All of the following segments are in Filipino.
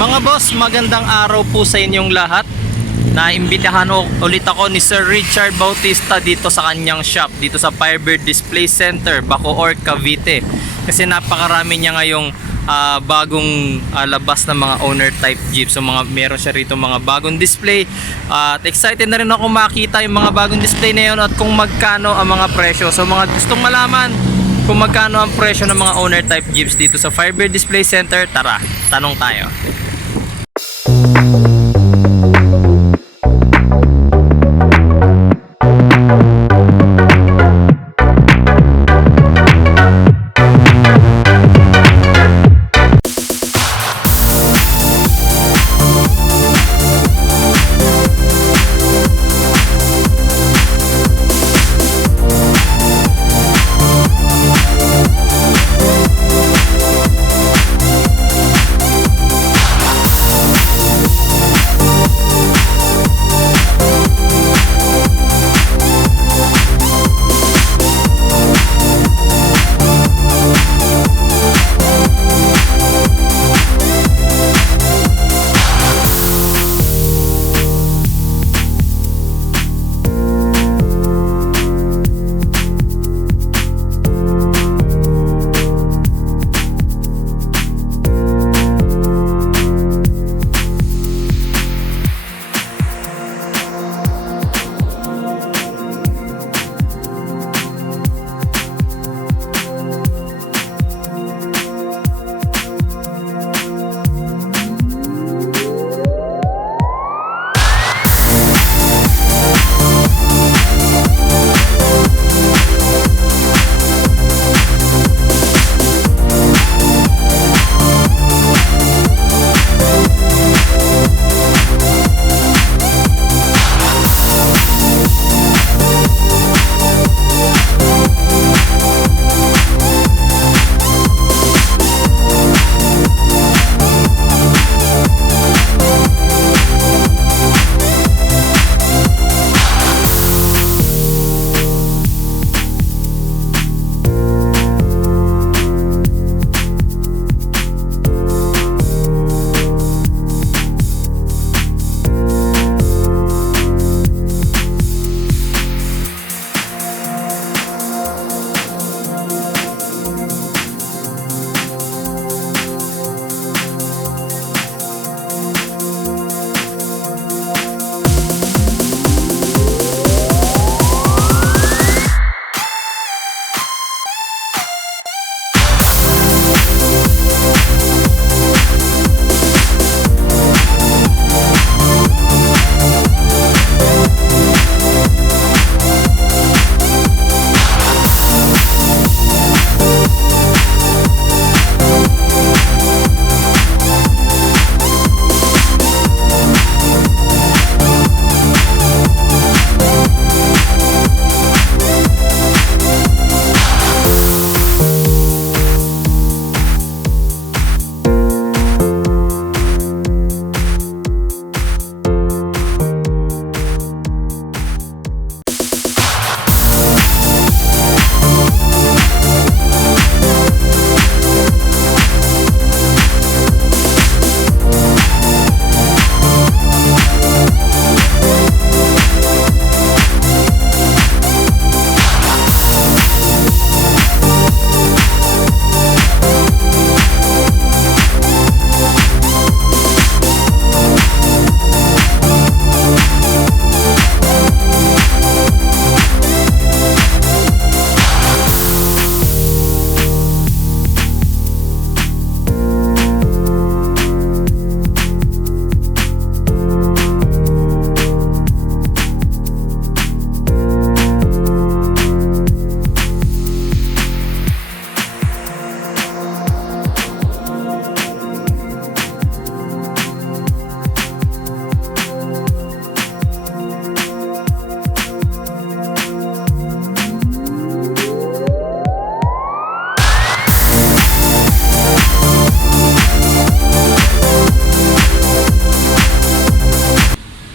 Mga boss, magandang araw po sa inyong lahat. Naimbitahan ulit ako ni Sir Richard Bautista dito sa kanyang shop, dito sa Firebird Display Center, Bacoor, Cavite. Kasi napakarami niya ngayong bagong labas ng mga owner type jeep. So meron siya rito mga bagong display. At excited na rin ako makita yung mga bagong display na yun at kung magkano ang mga presyo. So mga gustong malaman kung magkano ang presyo ng mga owner type jeeps dito sa Firebird Display Center, tara, tanong tayo.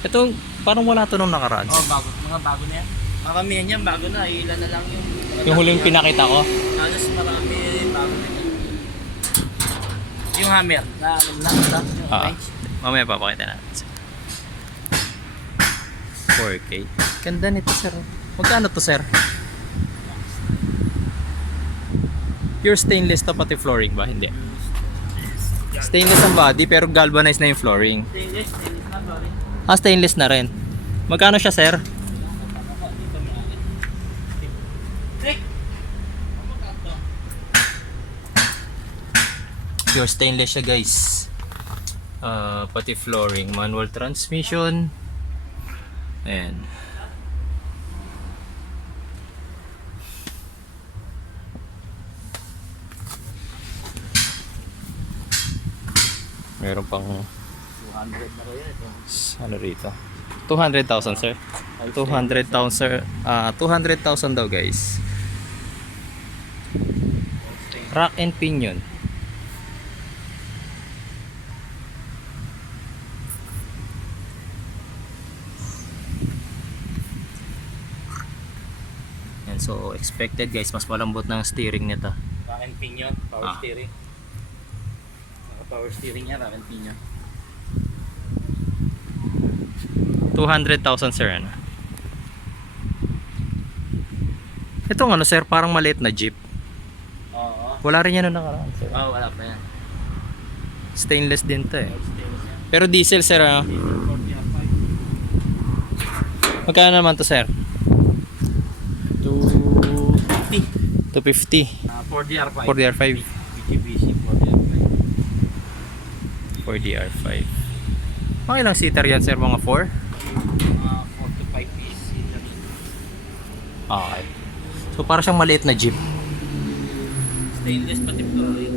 Ito, parang wala to nung nakaraan. Oh, bago. Mga bago na yan. Maramihan yan, bago na. Ilan na lang yung... Yung huling pinakita ko. Halos marami, bago na yan. Yung hammer na alam na ito. Yung orange. Mamaya papakita natin. 4K. Ganda nito, sir. Magkano to, sir? Pure stainless to, pati flooring ba? Hindi. Stainless ang body pero galvanized na yung flooring. Stainless na flooring. Stainless na rin. Magkano siya, sir? Pure stainless siya, guys. Pati flooring, manual transmission. Ayan. Meron pang 200 na rin ito. ano rito? 200,000, sir. 200,000, sir. 200,000 daw, guys. Rack and pinion. Yan, so expected, guys, mas malambot ng steering nito. Rack and pinion, power steering. Power steering niya, rack and pinion. 200,000, sir, ano? Itong ano, sir, parang maliit na jeep. Oo. Wala rin yan nung nakaraan, sir. Wala pa yan. Stainless din to, eh. Stainless yan. Pero diesel, sir, ano? 40R5. Magkano naman to, sir? 250. 250. 40R5. 4DR5. BTBC 40R5. 4DR5. Mga ilang seater yan, sir? Mga 4? 4 to 5 piece. Okay. So para siyang maliit na jeep. Stainless pati flooring.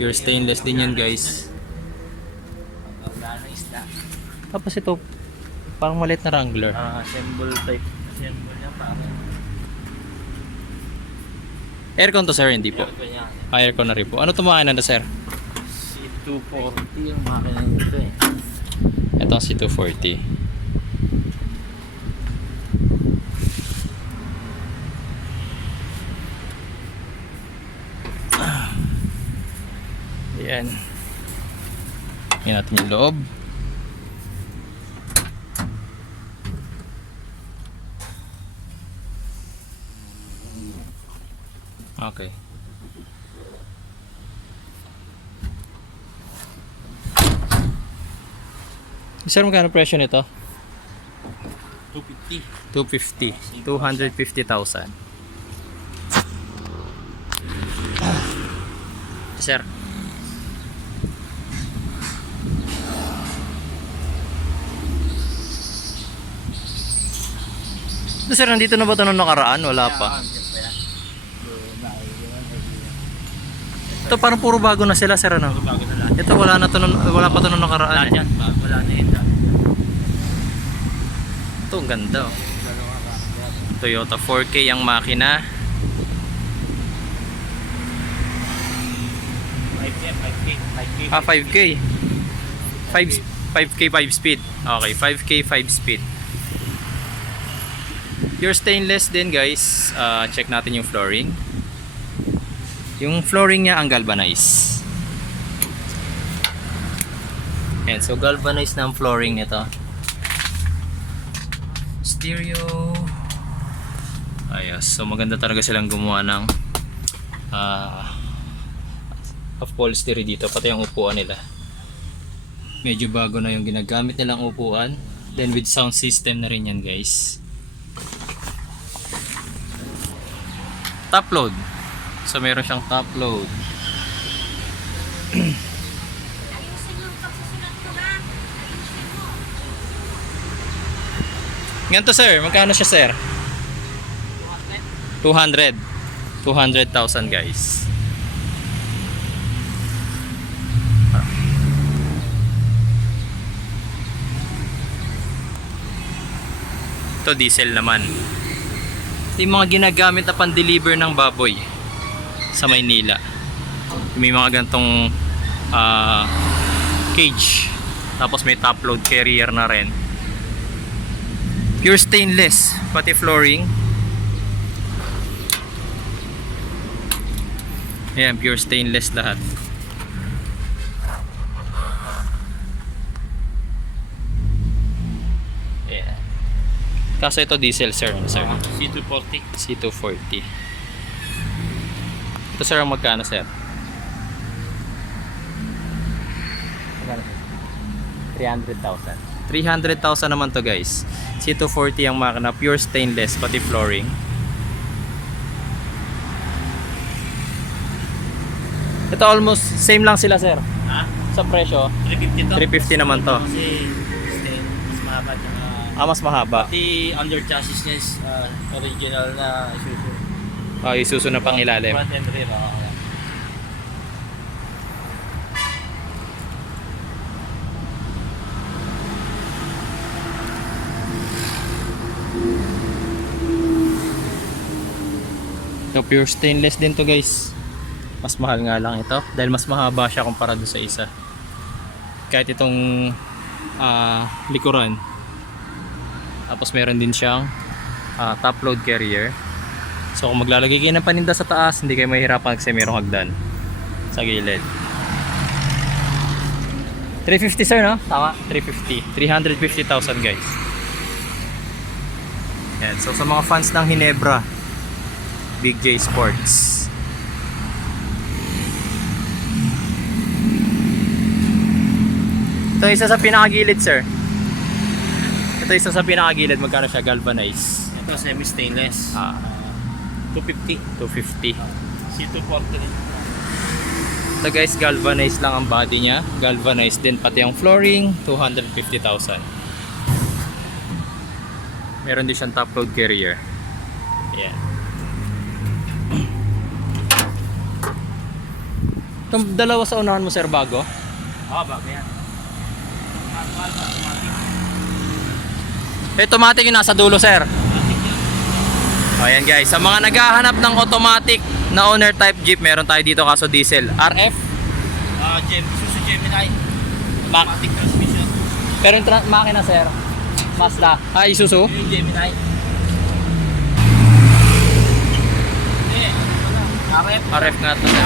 Pure stainless din yan, guys. Ang gano'ng isla. Tapos ito, parang maliit na Wrangler. Assemble type. Assemble niya parang. Aircon to, sir? Hindi po. Aircon na rin po. Ano ito makina na, sir? C240 yung makina nito eh. Ito ang C240. Ayan. Tingnan natin yung loob. Okay. Sir, magkano presyo nito? 250. 250. 250,000. Sir. Sir, nandito na ba ito nung nakaraan? Wala pa. Ito parang puro bago na sila, sir, ano? Bago na lahat. Ito wala pa ito nung nakaraan. Lahat yan. Wala na yun. Ito, ang ganda, oh. Toyota 4K ang makina. 5K. 5K 5 speed. Okay, 5K 5 speed. Pure stainless din, guys. Check natin yung flooring. Yung flooring niya ang galvanized. And so galvanized na ang flooring nito. Stereo. Ayos. So maganda talaga silang gumawa ng upholstery dito, pati yung upuan nila. Medyo bago na yung ginagamit nilang upuan. Then with sound system na rin yan, guys. Top load. So meron siyang top load. Ganito, sir, magkano siya, sir? 200,000, guys. Ito diesel naman. Ito yung mga ginagamit na pan-deliver ng baboy sa Maynila. May mga gantong cage. Tapos may top load carrier na rin. Pure stainless, pati flooring. Ayan, pure stainless lahat. Kaso ito diesel sir. Sir. C240. C240. Ito sir, ang magkano sir? Magkano sir? 300,000. 300,000 naman to guys. C240 ang makina, pure stainless, pati flooring. Ito almost same lang sila sir. Ha? Sa presyo, 350 to. 350 naman to. Kasi mas mahaba tsaka Mas mahaba. pati under chassis niya is original na Isuzu. Isuzu na pang ilalim. Front and rear. So pure stainless din to guys. Mas mahal nga lang ito dahil mas mahaba siya kumpara doon sa isa. Kahit itong likuran. Tapos meron din siyang top load carrier. So kung maglalagay kayo ng paninda sa taas, hindi kayo mahihirapan kasi merong hagdan sa gilid. 350 sir, no? Tama, 350. 350,000 guys. Yan. So sa mga fans ng Hinebra, Big J Sports. Ito isa sa pinakagilid sir. Ito isa sa pinakagilid, magkano siya? Galvanized. Ito semi-stainless. 250. 250. C240 rin. Ito guys, galvanized lang ang body niya. Galvanized din pati ang flooring, 250,000. Meron din siyang top load carrier. Ayan. Itong dalawa sa unahan mo sir, bago? Bago yan. Automatic yung nasa dulo sir. Ayan guys, sa mga naghahanap ng automatic na owner type Jeep, meron tayo dito kaso diesel. RF? Isuzu Gemini. Mac. Automatic transmission. Pero yung makina sir, Mazda. Isuzu? Yung Gemini. RF. RF nga to sir.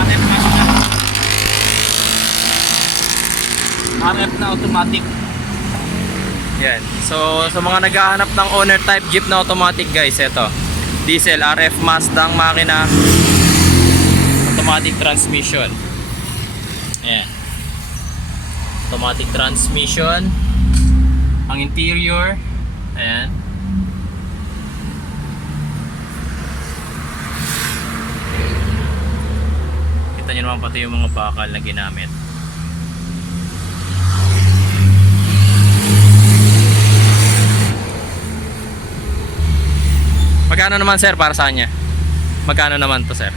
RF na automatic. Yan. So sa mga naghahanap ng owner type Jeep na automatic guys, ito. Diesel, RF Mazda ang makina. Automatic transmission. Ayan. Automatic transmission. Ang interior. Ayan. Kita nyo naman pati yung mga bakal na ginamit. Magkano naman sir para sa kanya? Magkano naman to sir?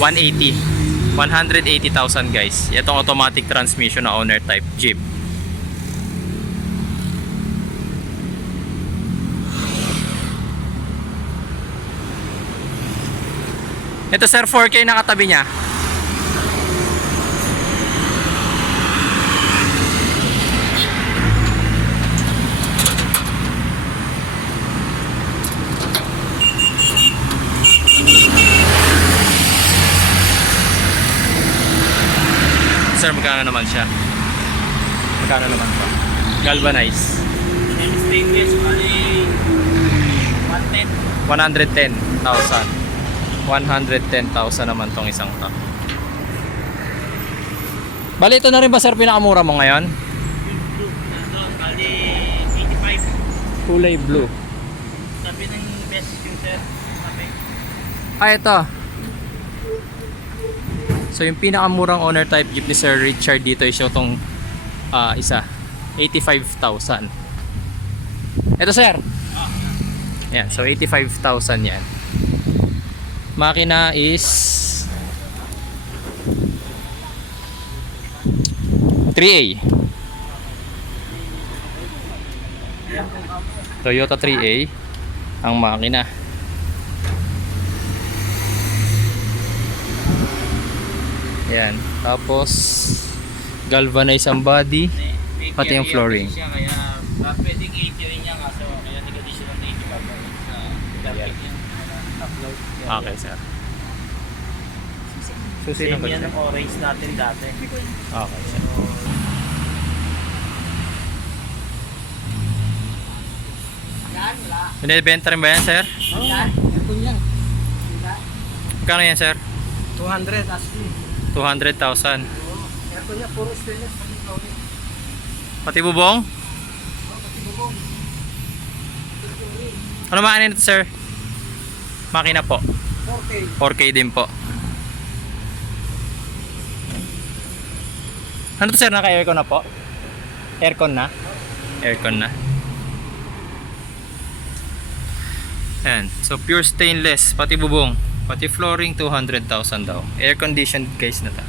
180. 180,000 guys. Itong automatic transmission na owner type Jeep. Ito sir, 4K na katabi niya. Sir, magkano naman siya? Magkano naman pa? Galvanized. Stainless, bali 110. 110,000. 110,000 naman tong isang to. Bali, ito na rin ba sir pinakamura mo ngayon? Blue. Bali 85. Kulay blue. Sabi ng best yung sir. Sabi. Ito. So yung pinakamurang owner type Jeep ni Sir Richard dito is itong isa, 85,000. Ito sir. Yan, so 85,000 yan. Makina is 3A. Toyota 3A ang makina. Yan. Tapos galvanized ang body, pati yung flooring. Siya, kaya pwedeng 80 rin niya kaso kaya nag-addition ng 85 upload. Okay sir. Susi Same na yan ang orange natin dati. Okay sir. Binibenta rin ba yan, sir? Oo, aircon yan. Magkano yan, sir? 200 asking. 200,000. Aircon niya, puro stainless. Pati flooring. Pati bubong? Pati bubong. Ano makina nito, sir? Makina po. 4K. 4K din po. Ano to, sir? Naka-aircon na po? Aircon na? Aircon na. Ayan. So, pure stainless. Pati bubong. Pati flooring, 200,000 daw. Air conditioned guys na ta.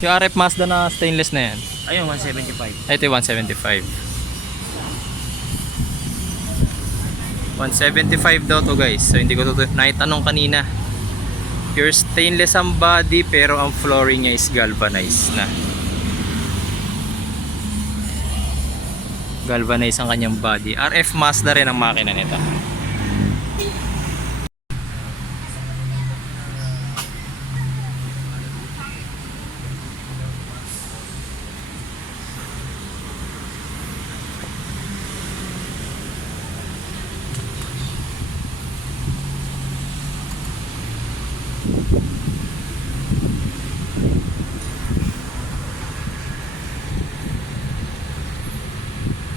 Yung RF Mazda na stainless na yan. Ayun, 175. Ito yung 175. 175 daw to guys. So hindi ko to naitanong kanina. Pure stainless ang body pero ang flooring niya is galvanized na. Galvanized ang kanyang body. RF Mazda rin ang makina nito.